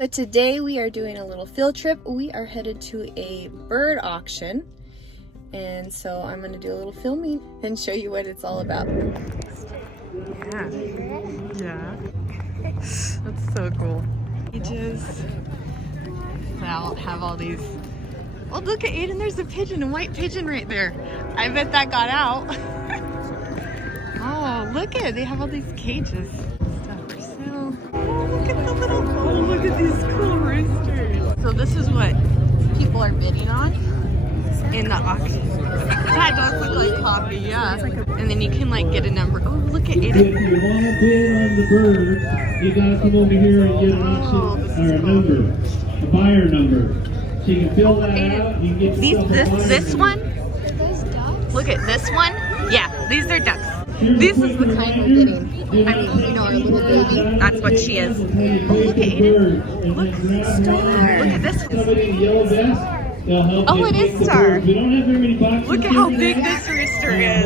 So today we are doing a little field trip. We are headed to a bird auction. And so I'm going to do a little filming and show you what it's all about. Yeah. Yeah. That's so cool. Cages. I'll have all these. Oh, look at Aiden. There's a pigeon, a white pigeon right there. I bet that got out. Oh, look at it. They have all these cages. Stuff for sale. Oh, look at the little, oh, look at these cool roosters. So this is what people are bidding on in the auction. That does look like coffee, yeah. And then you can like get a number. Oh, look at Aiden. If you want to bid on the bird, you gotta come over here and get an auction or a number, a buyer number. So you can fill that out. You can get this one. Look at this one. Yeah, these are ducks. This is the kind we're getting. I mean, you know, our little baby. That's what she is. Oh, look at Aiden. Look, Star. Look at this one. Oh, it is Star. Look at how big this rooster is.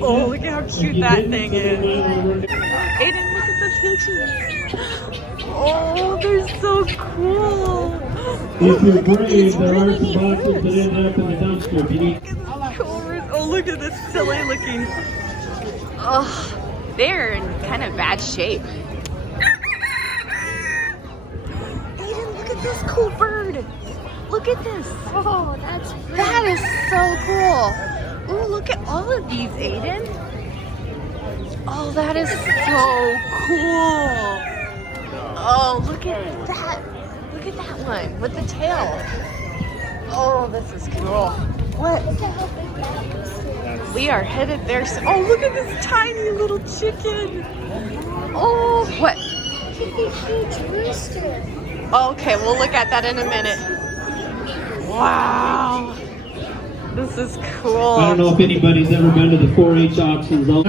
Oh, look at how cute that thing is. Aiden, look at the pigeons. Oh, they're so cool. If you're brave, there are some boxes that end up in the dumpster. If you need Oh, look at this silly looking. Oh, they're in kind of bad shape. Aiden, look at this cool bird. Look at this. Oh, that's pretty. That is so cool. Ooh, look at all of these, Aiden. Oh, that is so cool. Oh, look at that. Look at that one with the tail. Oh, this is cool. What? We are headed there. Oh, look at this tiny little chicken. Oh, what? Huge rooster. Okay, we'll look at that in a minute. Wow. This is cool. I don't know if anybody's ever been to the 4-H auctions. Oh,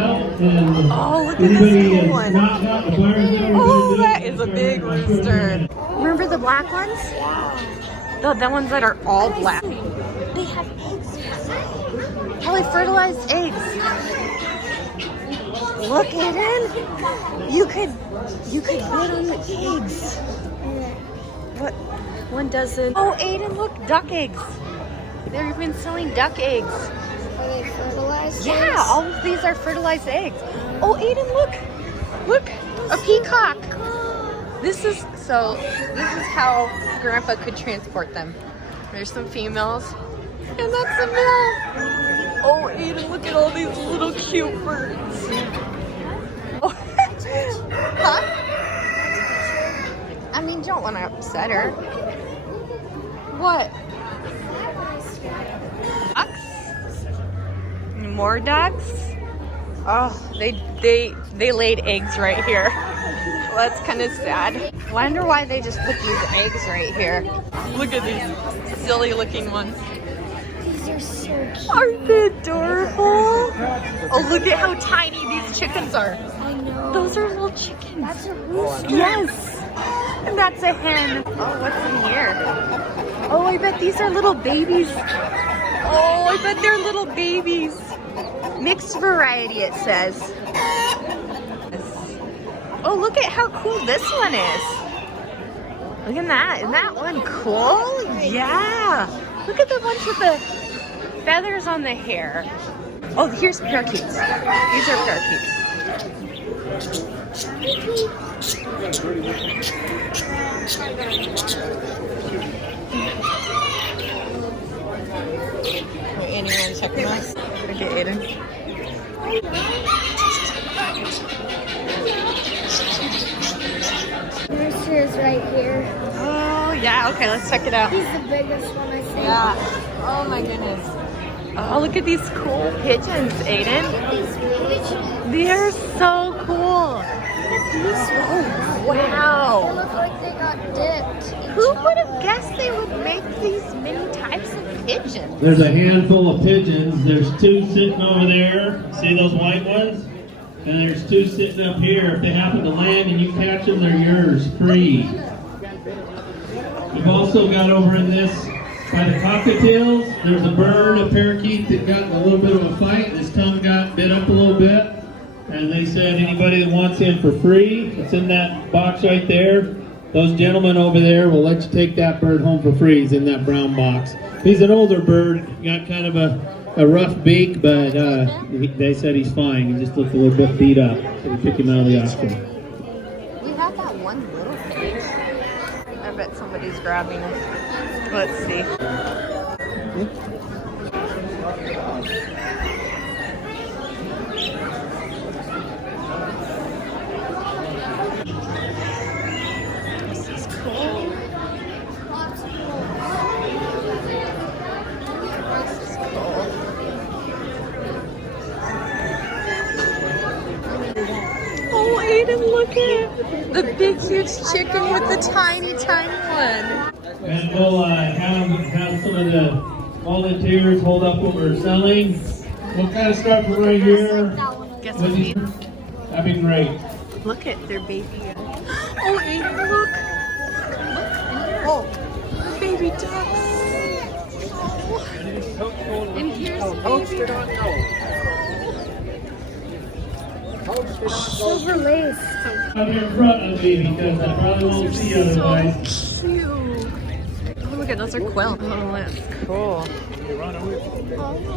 look at this cool one. Oh, that is a big rooster. Remember the black ones? The ones that are all black. They have eggs. Probably fertilized eggs. Look at it. You could bid on the eggs. What? One dozen. Oh, Aiden, look, duck eggs. They've been selling duck eggs. Are they fertilized? Yeah, eggs? all of these are fertilized eggs. Oh, Aiden, look. Look, a peacock. This is how Grandpa could transport them. There's some females, and that's a male. Oh, Aiden, look at all these little cute birds. Oh. Huh? I mean, don't want to upset her. What? Ducks? More ducks? Oh, they laid eggs right here. Well, that's kind of sad. Wonder why they just put these eggs right here. Look at these silly looking ones. These are so cute. Aren't they adorable? Oh, look at how tiny these chickens are. I know. Those are little chickens. That's a rooster. Yes. And that's a hen. Oh, what's in here? Oh, I bet these are little babies. Oh, I bet they're little babies. Mixed variety, it says. Oh, look at how cool this one is. Look at that. Isn't that one cool? Yeah. Look at the ones with the feathers on the hair. Oh, here's parakeets. These are parakeets. Wait, Annie, you want to check them out? Okay, Aiden. Rooster is right here. Oh, yeah. Okay, let's check it out. He's the biggest one, I think. Yeah. Oh, my goodness. Oh, look at these cool pigeons, Aiden. These pigeons. They're so cool. Oh, wow. They look like they got dipped. Who would have guessed they would make these many types of pigeons? There's a handful of pigeons. There's 2 sitting over there. See those white ones? And there's 2 sitting up here. If they happen to land and you catch them, they're yours, free. We've also got over in this, by the cockatiels, there's a bird, a parakeet that got in a little bit of a fight. His tongue got bit up a little bit. And they said anybody that wants him for free, it's in that box right there. Those gentlemen over there will let you take that bird home for free. He's in that brown box. He's an older bird, got kind of a rough beak, but they said he's fine. He just looked a little bit beat up, so we took him out of the auction. We have that one little cage. I bet somebody's grabbing it. Let's see. This is cool. This is cool. Oh, Aiden, look at the big, huge chicken with the tiny, tiny one. And we'll have some of the volunteers hold up what we're selling. We'll kind of start from right here. Guess what? That'd be great. Look at their baby. Oh, Aiden, look. Oh, the baby ducks. Oh. And here's the baby. Silver lace. Up here in front of me because I probably won't see you otherwise. So cute. Oh, look at those are quill. Oh, that's cool. Oh,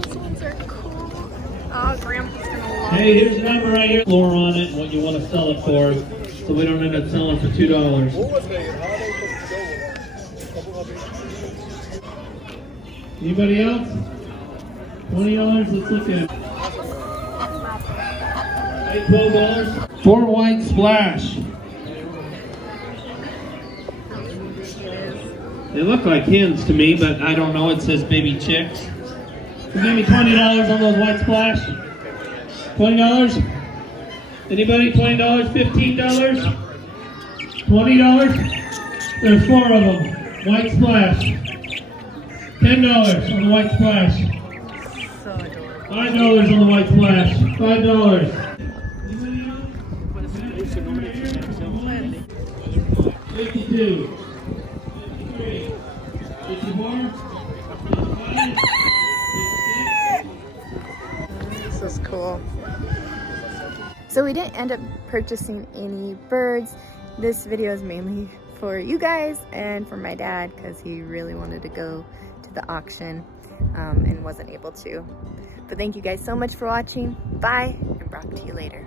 those ones are cool. Oh, Grandpa's gonna love Hey, here's the number right here. Floor on it and what you want to sell it for, so we don't end up selling for $2. Anybody else? $20. Let's look at it. Hey, $12. 4 white splash. They look like hens to me, but I don't know. It says baby chicks. You give me $20 on those white splash. $20? Anybody? $20? $15? $20? There's 4 of them. White splash. $10 on the white splash. So adorable. $5 on the white splash. $5. 52. 53. 54. 55. This is cool. So we didn't end up purchasing any birds. This video is mainly for you guys and for my dad because he really wanted to go to the auction and wasn't able to. But thank you guys so much for watching. Bye, and talk to you later.